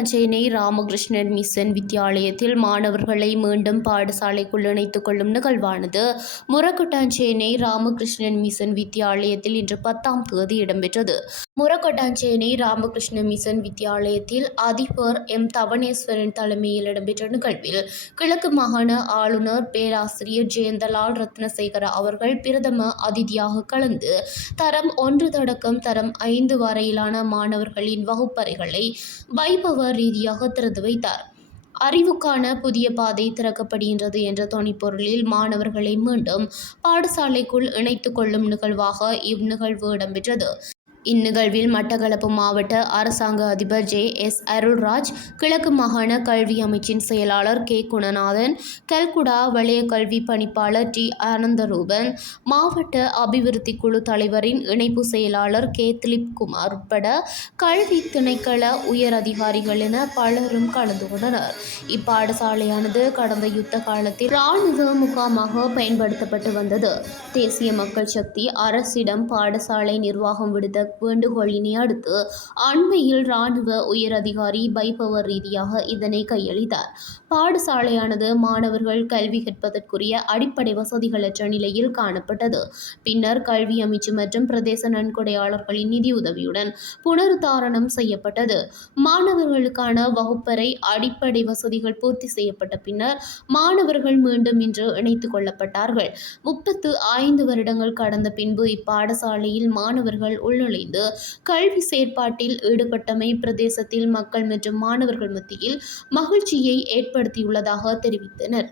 Murakkottanchenai Ramakrishnan mission வித்தியாலயத்தில் மாணவர்களை மீண்டும் பாடசாலைக்குள் இணைத்துக் கொள்ளும் நிகழ்வானது முரக்கொட்டாஞ்சேனை ராமகிருஷ்ணன் மிஷன் வித்தியாலயத்தில் இன்று 10ஆம் தேதி இடம்பெற்றது. முரக்கொட்டாஞ்சேனை ராமகிருஷ்ண மிஷன் வித்தியாலயத்தில் அதிபர் எம். தவணேஸ்வரன் தலைமையில் இடம்பெற்ற நிகழ்வில் கிழக்கு மாகாண ஆளுநர் பேராசிரியர் ஜெயந்தலால் ரத்னசேகர அவர்கள் பிரதம அதிதியாக கலந்து தரம் 1 தொடக்கம் தரம் 5 வரையிலான மாணவர்களின் வகுப்பறைகளை வைபவ ரீதியாக திறந்து வைத்தார். அறிவுக்கான புதிய பாதை திறக்கப்படுகின்றது என்ற தொனிப்பொருளில் மாணவர்களை மீண்டும் பாடசாலைக்குள் இணைத்துக் கொள்ளும் நிகழ்வாக இந்நிகழ்வு இடம்பெற்றது. இந்நிகழ்வில் மட்டக்களப்பு மாவட்ட அரசாங்க அதிபர் ஜே.எஸ். அருள்ராஜ், கிழக்கு மாகாண கல்வி அமைச்சின் செயலாளர் கே. குணநாதன், கல்குடா வலய கல்வி பணிப்பாளர் டி. ஆனந்தரூபன், மாவட்ட அபிவிருத்தி குழு தலைவரின் இணைப்பு செயலாளர் கே. திலீப்குமார் உட்பட கல்வி திணைக்கள உயர் அதிகாரிகள் என பலரும் கலந்து கொண்டனர். இப்பாடசாலையானது கடந்த யுத்த காலத்தில் இராணுவ முகாமாக பயன்படுத்தப்பட்டு வந்தது. தேசிய மக்கள் சக்தி அரசிடம் பாடசாலை நிர்வாகம் விடுத்த வேண்டுகோளினை அடுத்து அண்மையில் இராணுவ உயர் அதிகாரி வைபவ ரீதியாக இதனை கையளித்தார். பாடசாலையானது மாணவர்கள் கல்வி கற்பதற்குரிய அடிப்படை வசதிகளற்ற நிலையில் காணப்பட்டது. பின்னர் கல்வி அமைச்சு மற்றும் பிரதேச நன்கொடையாளர்களின் நிதியுதவியுடன் புனருத்தாரணம் செய்யப்பட்டது. மாணவர்களுக்கான வகுப்பறை அடிப்படை வசதிகள் பூர்த்தி செய்யப்பட்ட பின்னர் மாணவர்கள் மீண்டும் இன்று இணைத்துக் கொள்ளப்பட்டார்கள். 35 வருடங்கள் கடந்த பின்பு இப்பாடசாலையில் மாணவர்கள் உள்நுழைந்து கல்வி செயற்பாட்டில் ஈடுபட்டமை பிரதேசத்தில் மக்கள் மற்றும் மாணவர்கள் மத்தியில் மகிழ்ச்சியை ஏற்படுத்தியுள்ளதாக தெரிவித்தனர்.